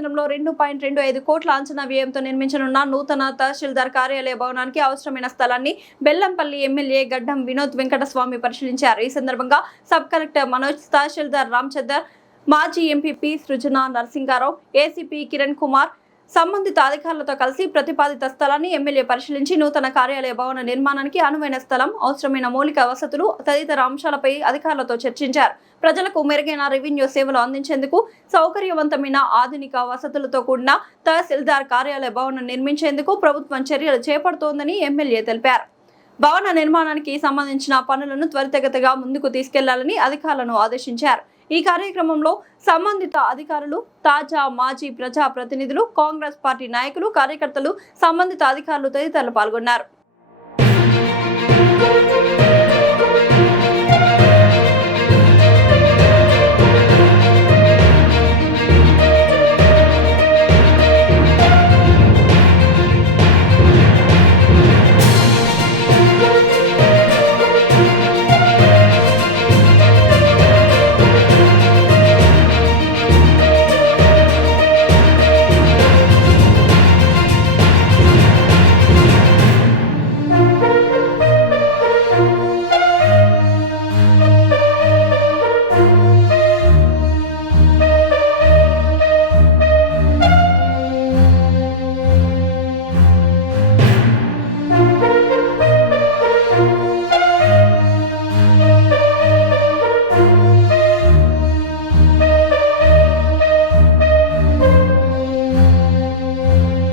కేంద్రంలో 2.25 కోట్ల అంచనా వ్యయంతో నిర్మించనున్న నూతన తహసీల్దార్ కార్యాలయ భవనానికి అవసరమైన స్థలాన్ని బెల్లంపల్లి ఎమ్మెల్యే గడ్డం వినోద్ వెంకటస్వామి పరిశీలించారు. ఈ సందర్భంగా సబ్ కలెక్టర్ మనోజ్, తహసీల్దార్ రామచందర్, మాజీ ఎంపీపీ సృజన నరసింగారావు, ఏసీపీ కిరణ్ కుమార్ సంబంధిత అధికారులతో కలిసి ప్రతిపాదిత స్థలాన్ని ఎమ్మెల్యే పరిశీలించి నూతన కార్యాలయ భవన నిర్మాణానికి అనువైన స్థలం, అవసరమైన మౌలిక వసతులు తదితర అంశాలపై అధికారులతో చర్చించారు. ప్రజలకు మెరుగైన రెవెన్యూ సేవలు అందించేందుకు సౌకర్యవంతమైన ఆధునిక వసతులతో కూడిన తహసీల్దార్ కార్యాలయ భవనం నిర్మించేందుకు ప్రభుత్వం చర్యలు చేపడుతోందని ఎమ్మెల్యే తెలిపారు. భవన నిర్మాణానికి సంబంధించిన పనులను త్వరితగతిగా ముందుకు తీసుకెళ్లాలని అధికారులను ఆదేశించారు. ఈ కార్యక్రమంలో సంబంధిత అధికారులు, తాజా మాజీ ప్రజా ప్రతినిధులు, కాంగ్రెస్ పార్టీ నాయకులు, కార్యకర్తలు, సంబంధిత అధికారులు తదితరులు పాల్గొన్నారు.